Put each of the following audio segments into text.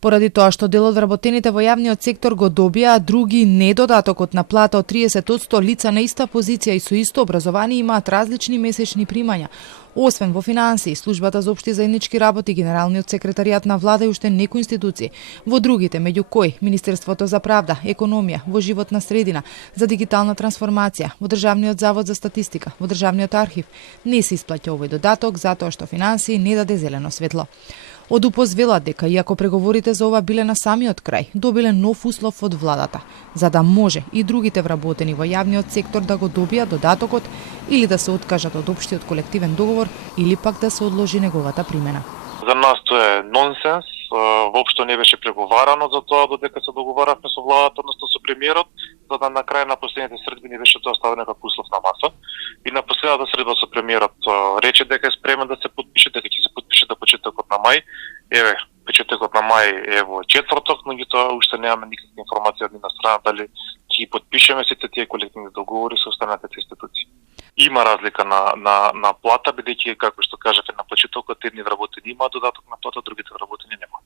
Поради тоа што дел од вработените во јавниот сектор го добија, а други не, додатокот на плата од 30%, лица на иста позиција и со исто образование имаат различни месечни примања. Освен во финансии, Службата за општи заеднички работи, Генералниот секретаријат на влада и уште некои институции, во другите меѓу кои Министерството за правда, економија, во животна средина, за дигитална трансформација, во Државниот завод за статистика, во Државниот архив, не се исплаќа овој додаток затоа што финансии не даде зелено светло. Од УПОЗ велат дека иако преговорите за ова биле на самиот крај, добиле нов услов од владата, за да може и другите вработени во јавниот сектор да го добијат додатокот или да се откажат од општиот колективен договор или пак да се одложи неговата примена. За нас тоа е нонсенс, воопшто не беше преговарано за тоа додека се договаравме со владата, односно со премиерот, за да на крај на последните средби не беше тоа ставено како услов на маса. И на последната средба со премиерот рече дека е спремен да се подпише, дека ќе се подпише до почетокот на мај. Еве, почетокот на мај е во четврток, но тоа уште немаме никаква информација од нивна страна дали ќе подпишеме сите тие колективни договори со останатите институции. Има разлика на плата, бидејќи како што кажавте на почетокот, едни вработени имаат додаток на плата, другите вработени немаат.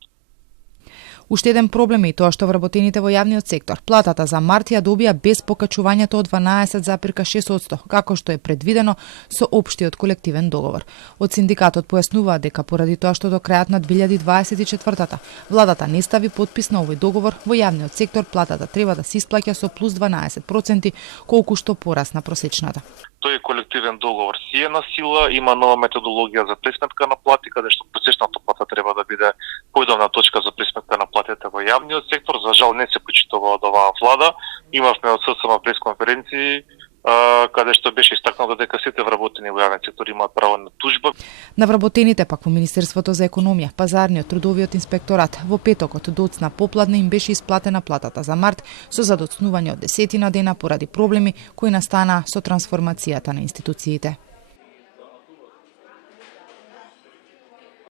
Уште еден проблем е и тоа што вработените во јавниот сектор платата за март ја добија без покачувањето од 12,6%, како што е предвидено со општиот колективен договор. Од синдикатот појаснуваат дека поради тоа што до крајот на 2024 владата не стави подпис на овој договор, во јавниот сектор платата треба да се исплаќа со плюс 12%, колку што порасна просечната. Тој колективен договор си е на сила, има нова методологија за пресметка на плати, каде што просечната плата треба да биде појдовна точка за пресметка на платите во јавниот сектор. За жал не се почитува од оваа влада. Имавме од ССМ пресконференции каде што беше истакнато дека сите вработени во јавниот сектор имаат право на тужба. На вработените пак во Министерството за економија, пазарниот, трудовиот инспекторат во петокот доцна попладне им беше исплатена платата за март со задоцнување од 10 дена поради проблеми кои настанаа со трансформацијата на институциите.